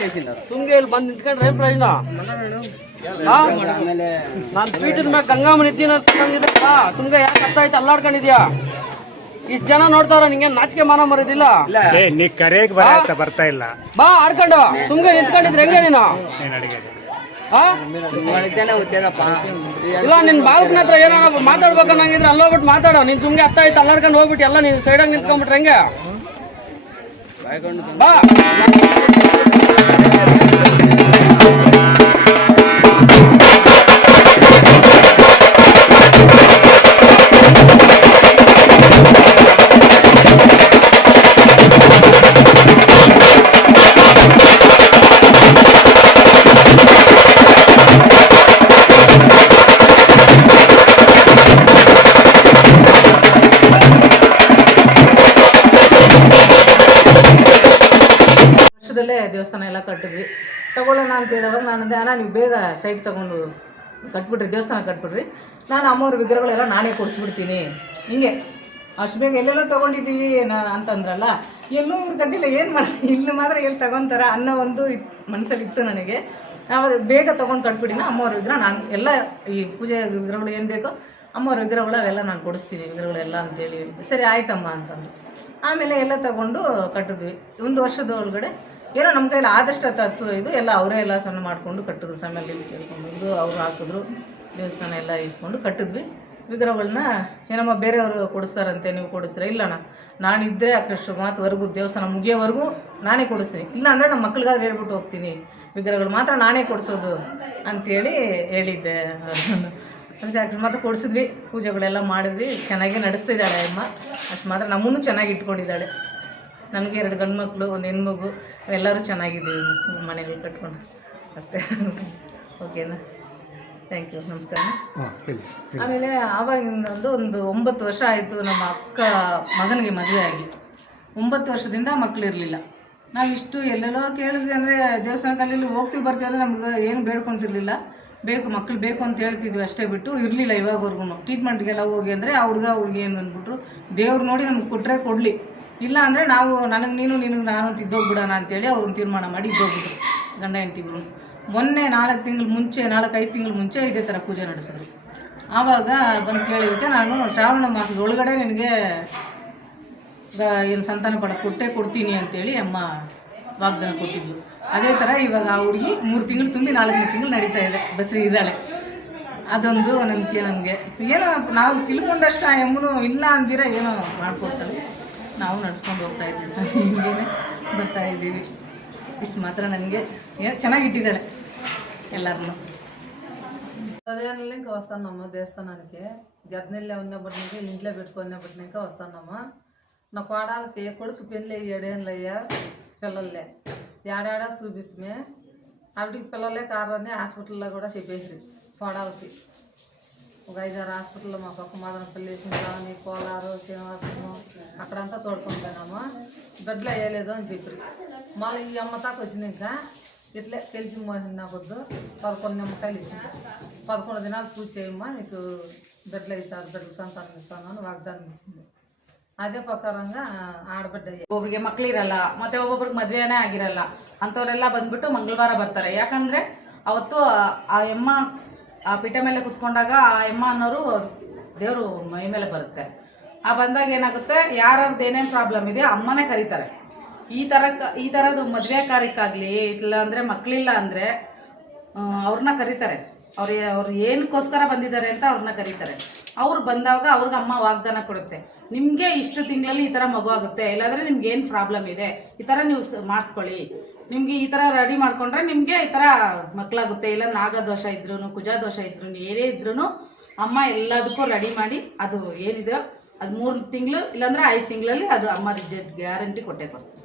ఎవరు చేసిండారు ಸುಮ್ಗೆ ಇಲ್ಲಿ ಬಂದು ನಿಂತ್ಕೊಂಡ್ರೆ ಏನ್ ಪ್ರಯೋಜನ ನಾನು ಪೀಠದ ಮ್ಯಾಗ ಗಂಗಾಮನ್ ಇದ್ದೀನಿ ಅಂತ ನಂಗಿದ್ರಪ್ಪ ಸುಮ್ಗೆ ಯಾಕೆ ಅರ್ಥ ಆಯ್ತು ಅಲ್ಲಾಡ್ಕೊಂಡಿದ್ಯಾ ಇಷ್ಟ್ ಜನ ನೋಡ್ತಾರ ನಿಂಗೆ ನಾಚಿಕೆ ಮಾನ ಮರೋದಿಲ್ಲ ಏ ನೀ ಕರೆಗೆ ಬರ ಬರ್ತಾ ಇಲ್ಲ ಬಾ ಆಡ್ಕೊಂಡು ಸುಮ್ಗೆ ನಿಂತ್ಕೊಂಡಿದ್ರೆ ಹೆಂಗೆ ನೀನು ಏನ್ ಅಡಿಗೆ ಆ? వాళ్ళిద్దరే వచ్చేదప్ప ಇಲ್ಲ ನಿನ್ ಬಾಲಕನ ಹತ್ರ ಏನಾರ ಮಾತಾಡ್ಬೇಕು ನಂಗಿದ್ರೆ ಅಲ್ಲೋಗ್ಬಿಟ್ಟು ಮಾತಾಡೋ ನೀನ್ ಸುಮ್ಗೆ ಅರ್ಥ ಆಯ್ತು ಅಲ್ಲಾಡ್ಕೊಂಡು ಹೋಗ್ಬಿಟ್ಟು ಎಲ್ಲ ನೀನ್ ಸೈಡಾಗಿ ನಿಂತ್ಕೊಂಡ್ಬಿಟ್ರೆ ಹೆಂಗೆ ಬಾ ಕಟ್ಟಿದ್ವಿ. ತಗೊಳ್ಳೋಣ ಅಂತ ಹೇಳೋವಾಗ ನಾನು ಅಂದೆ, ಅಣ್ಣ, ನೀವು ಬೇಗ ಸೈಟ್ ತೊಗೊಂಡು ಕಟ್ಬಿಟ್ರಿ ದೇವಸ್ಥಾನ ಕಟ್ಬಿಟ್ರಿ ನಾನು ಅಮ್ಮವ್ರ ವಿಗ್ರಹಗಳೆಲ್ಲ ನಾನೇ ಕೊಡಿಸ್ಬಿಡ್ತೀನಿ. ಹಿಂಗೆ, ಅಷ್ಟು ಬೇಗ ಎಲ್ಲೆಲ್ಲೋ ತೊಗೊಂಡಿದ್ದೀವಿ ಅಂತಂದ್ರಲ್ಲ ಎಲ್ಲೂ ಇವ್ರು ಕಟ್ಟಿಲ್ಲ, ಏನು ಮಾಡಿ ಇಲ್ಲಿ ಮಾತ್ರ ಎಲ್ಲಿ ತಗೊಂತಾರ ಅನ್ನೋ ಒಂದು ಮನಸ್ಸಲ್ಲಿ ಇತ್ತು ನನಗೆ. ಆವಾಗ ಬೇಗ ತೊಗೊಂಡು ಕಟ್ಬಿಟ್ಟಿನ ಅಮ್ಮವ್ರ ವಿಗ್ರಹ, ನಾನು ಎಲ್ಲ ಈ ಪೂಜೆ ವಿಗ್ರಹಗಳು ಏನು ಬೇಕೋ ಅಮ್ಮವ್ರ ವಿಗ್ರಹಗಳು ಅವೆಲ್ಲ ನಾನು ಕೊಡಿಸ್ತೀನಿ, ವಿಗ್ರಹಗಳೆಲ್ಲ ಅಂತೇಳಿ. ಸರಿ, ಆಯ್ತಮ್ಮ ಅಂತಂದು ಆಮೇಲೆ ಎಲ್ಲ ತಗೊಂಡು ಕಟ್ಟಿದ್ವಿ. ಒಂದು ವರ್ಷದ ಒಳಗಡೆ ಏನೋ ನಮ್ಮ ಕೈಯಲ್ಲಿ ಆದಷ್ಟು ತತ್ವ ಇದು ಎಲ್ಲ ಅವರೇ ಎಲ್ಲ ಸಣ್ಣ ಮಾಡಿಕೊಂಡು ಕಟ್ಟಿದ್ರು ಸಮಯದಲ್ಲಿ ಕೇಳ್ಕೊಂಡು ಬಂದು ಅವ್ರು ಹಾಕಿದ್ರು, ದೇವಸ್ಥಾನ ಎಲ್ಲ ಇಸ್ಕೊಂಡು ಕಟ್ಟಿದ್ವಿ. ವಿಗ್ರಹಗಳನ್ನ ಏನಮ್ಮ ಬೇರೆಯವರು ಕೊಡಿಸ್ತಾರಂತೆ, ನೀವು ಕೊಡಿಸ್ತೀರಾ? ಇಲ್ಲಣ್ಣ ನಾನಿದ್ದರೆ ಮಾತುವರೆಗೂ, ದೇವಸ್ಥಾನ ಮುಗಿಯೋವರೆಗೂ ನಾನೇ ಕೊಡಿಸ್ತೀನಿ. ಇಲ್ಲ ಅಂದರೆ ನಮ್ಮ ಮಕ್ಳಿಗಾದ್ರೆ ಹೇಳ್ಬಿಟ್ಟು ಹೋಗ್ತೀನಿ. ವಿಗ್ರಹಗಳು ಮಾತ್ರ ನಾನೇ ಕೊಡಿಸೋದು ಅಂಥೇಳಿ ಹೇಳಿದ್ದೆ. ಅಂದರೆ ಅಕಸ್ಮಾತ್ ಕೊಡಿಸಿದ್ವಿ. ಪೂಜೆಗಳೆಲ್ಲ ಮಾಡಿದ್ವಿ. ಚೆನ್ನಾಗಿ ನಡೆಸ್ತಿದ್ದಾಳೆ ಅಮ್ಮ. ಅಷ್ಟು ಮಾತ್ರ ನಮ್ಮನ್ನು ಚೆನ್ನಾಗಿ ಇಟ್ಕೊಂಡಿದ್ದಾಳೆ. ನನಗೆ ಎರಡು ಗಂಡು ಮಕ್ಕಳು ಒಂದು ಹೆಣ್ಮಗು ಎಲ್ಲರೂ ಚೆನ್ನಾಗಿದ್ದೀವಿ ಮನೆಯಲ್ಲಿ ಕಟ್ಕೊಂಡು. ಅಷ್ಟೇ. ಓಕೆನಾ ಥ್ಯಾಂಕ್ ಯು ನಮಸ್ಕಾರ ಆಮೇಲೆ ಆವಾಗಿಂದ ಒಂದು ಒಂದು ಒಂಬತ್ತು ವರ್ಷ ಆಯಿತು ನಮ್ಮ ಅಕ್ಕ ಮಗನಿಗೆ ಮದುವೆ ಆಗಿ. ಒಂಬತ್ತು ವರ್ಷದಿಂದ ಮಕ್ಕಳಿರಲಿಲ್ಲ ನಾವು ಇಷ್ಟು ಎಲ್ಲೆಲ್ಲೋ ಕೇಳಿದ್ವಿ ಅಂದರೆ ದೇವಸ್ಥಾನಕ್ಕೆ ಹೋಗ್ತೀವಿ ಬರ್ತೀವಿ ಅಂದರೆ ನಮ್ಗೆ ಏನು ಬೇಡ್ಕೊಂತಿರ್ಲಿಲ್ಲ. ಬೇಕು ಮಕ್ಕಳು ಬೇಕು ಅಂತ ಹೇಳ್ತಿದ್ವಿ ಅಷ್ಟೇ ಬಿಟ್ಟು ಇರಲಿಲ್ಲ ಇವಾಗವರೆಗೂ ಟ್ರೀಟ್ಮೆಂಟ್ಗೆಲ್ಲ ಹೋಗಿ ಅಂದರೆ ಆ ಹುಡುಗ ಹುಡುಗಿ ಏನು ಅಂದ್ಬಿಟ್ರು ದೇವ್ರು ನೋಡಿ ನಮ್ಗೆ ಕೊಟ್ಟರೆ ಕೊಡಲಿ. ಇಲ್ಲ ಅಂದರೆ ನಾವು ನನಗೆ ನೀನು, ನಿನಗೆ ನಾನು ಅಂತ ಇದ್ದೋಗ್ಬಿಡೋಣ ಅಂತೇಳಿ ಅವ್ರನ್ನ ತೀರ್ಮಾನ ಮಾಡಿ ಇದ್ದೋಗ್ಬಿಟ್ರು, ಗಂಡ ಹೆಂಡ್ತಿಗಳು ಮೊನ್ನೆ ನಾಲ್ಕು ತಿಂಗಳು ಮುಂಚೆ, ನಾಲ್ಕು ಐದು ತಿಂಗಳು ಮುಂಚೆ ಇದೇ ಥರ ಪೂಜೆ ನಡೆಸಿದ್ರು. ಆವಾಗ ಬಂದು ಕೇಳಿದ್ದಕ್ಕೆ ನಾನು ಶ್ರಾವಣ ಮಾಸದ ಒಳಗಡೆ ನಿನಗೆ ಏನು ಸಂತಾನ ಪಡ, ಕೊಟ್ಟೆ ಕೊಡ್ತೀನಿ ಅಂತೇಳಿ ಅಮ್ಮ ವಾಗ್ದಾನ ಕೊಟ್ಟಿದ್ದರು ಅದೇ ಥರ ಇವಾಗ ಆ ಹುಡುಗಿ ಮೂರು ತಿಂಗಳು ತುಂಬಿ ನಾಲ್ಕನೇ ತಿಂಗಳು ನಡೀತಾ ಇದೆ, ಬಸ್ರಿ ಇದ್ದಾಳೆ. ಅದೊಂದು ನಂಬಿಕೆ ನನಗೆ. ಏನೋ ನಾವು ತಿಳ್ಕೊಂಡಷ್ಟು ಆ ಎಮ್ಮನು ಇಲ್ಲ ಅಂದಿರ ಏನೋ ಮಾಡ್ಕೊಡ್ತಾಳೆ ನಾವು ನಡ್ಸ್ಕೊಂಡು ಹೋಗ್ತಾ ಇದ್ದೀವಿ ಸರ್ ಹಿಂಗೇನೆ ಬರ್ತಾ ಇದ್ದೀವಿ ಇಷ್ಟು ಮಾತ್ರ ನನಗೆ ಏನು ಚೆನ್ನಾಗಿಟ್ಟಿದ್ದಾಳೆ ಎಲ್ಲರನ್ನೂ ఉదయాన్నే ఇంకా వస్తానమ్మ దేవస్థానానికి గద్దెనెల్లి ఉన్న బట్టినాక ఇంట్లో పెట్టుకున్న బట్టినాక వస్తానమ్మ నా కోడలకి కొడుకు పెళ్ళి ఏడేళ్ళయ్యా పిల్లలే ఏడాడా చూపిస్తే ఆవిడకి పిల్లలే కారని హాస్పిటల్లో కూడా చెప్పేసి కోడలకి ఒక ఐదారు హాస్పిటల్లో మా పక్క మదనపల్లి సింగాని కోలారు శ్రీనివాసము అక్కడంతా తోడుకుంటున్నాము బెడ్లో వేయలేదు అని చెప్పి మళ్ళీ ఈ అమ్మ తాకు వచ్చింది ఇట్లే తెలిసి మోసం నాకొద్దు పదకొండు నిమ్మకాయలు ఇచ్చింది పదకొండు దినాలు పూజ చేయమ్మా నీకు బెడ్లు అవుతారు బెడ్లు సంతానం ఇస్తాను అని వాగ్దానం ఇచ్చింది అదే ప్రకారంగా ఆడబడ్డ ಆಡ್ಬಿಡ್ಡ మక్కలు ಮಕ್ಳಿರಲ್ಲ మొత్తం ಒಬ್ಬೊಬ್ರಿಗೆ ಮದುವೆನೇ ಆಗಿರಲ್ಲ ಅಂಥವರೆಲ್ಲ ಬಂದ್ಬಿಟ್ಟು మంగళవారం ಬರ್ತಾರೆ యాకంద్రే ಅವತ್ತು ఆ అమ్మ ಆ ಪೀಠ ಮೇಲೆ ಕುತ್ಕೊಂಡಾಗ ಆ ಎಮ್ಮ ಅನ್ನೋರು ದೇವರು ಮೈ ಮೇಲೆ ಬರುತ್ತೆ. ಆ ಬಂದಾಗ ಏನಾಗುತ್ತೆ? ಯಾರದ್ದು ಏನೇನು ಪ್ರಾಬ್ಲಮ್ ಇದೆ, ಅಮ್ಮನೇ ಕರೀತಾರೆ. ಈ ಥರ ಈ ಥರದ್ದು ಮದುವೆ ಕಾರ್ಯಕ್ಕಾಗಲಿ, ಇಲ್ಲ ಅಂದರೆ ಮಕ್ಕಳಿಲ್ಲ ಅಂದರೆ ಅವ್ರನ್ನ ಕರೀತಾರೆ. ಅವ್ರ, ಅವ್ರು ಏನಕ್ಕೋಸ್ಕರ ಬಂದಿದ್ದಾರೆ ಅಂತ ಅವ್ರನ್ನ ಕರೀತಾರೆ. ಅವ್ರು ಬಂದಾಗ ಅವ್ರಿಗೆ ಅಮ್ಮ ವಾಗ್ದಾನ ಕೊಡುತ್ತೆ. ನಿಮಗೆ ಇಷ್ಟು ತಿಂಗಳಲ್ಲಿ ಈ ಥರ ಮಗು ಆಗುತ್ತೆ, ಇಲ್ಲಾಂದರೆ ನಿಮ್ಗೆ ಏನು ಪ್ರಾಬ್ಲಮ್ ಇದೆ? ಈ ಥರ ನೀವು ಮಾಡಿಸ್ಕೊಳ್ಳಿ. ನಿಮಗೆ ಈ ಥರ ರೆಡಿ ಮಾಡಿಕೊಂಡ್ರೆ ನಿಮಗೆ ಈ ಥರ ಮಕ್ಕಳಾಗುತ್ತೆ ಇಲ್ಲ ನಾಗದೋಷ ಇದ್ರೂ ಕುಜಾದೋಷ ಇದ್ರೂ ಏನೇ ಇದ್ರೂ ಅಮ್ಮ ಎಲ್ಲದಕ್ಕೂ ರೆಡಿ ಮಾಡಿ ಅದು ಏನಿದೆಯೋ, ಅದು ಮೂರು ತಿಂಗಳು, ಇಲ್ಲಾಂದರೆ ಐದು ತಿಂಗಳಲ್ಲಿ ಅದು ಅಮ್ಮ ರಿಜೆಕ್ಟ್ ಗ್ಯಾರಂಟಿ ಕೊಟ್ಟೆ ಕೊಡ್ತಾರೆ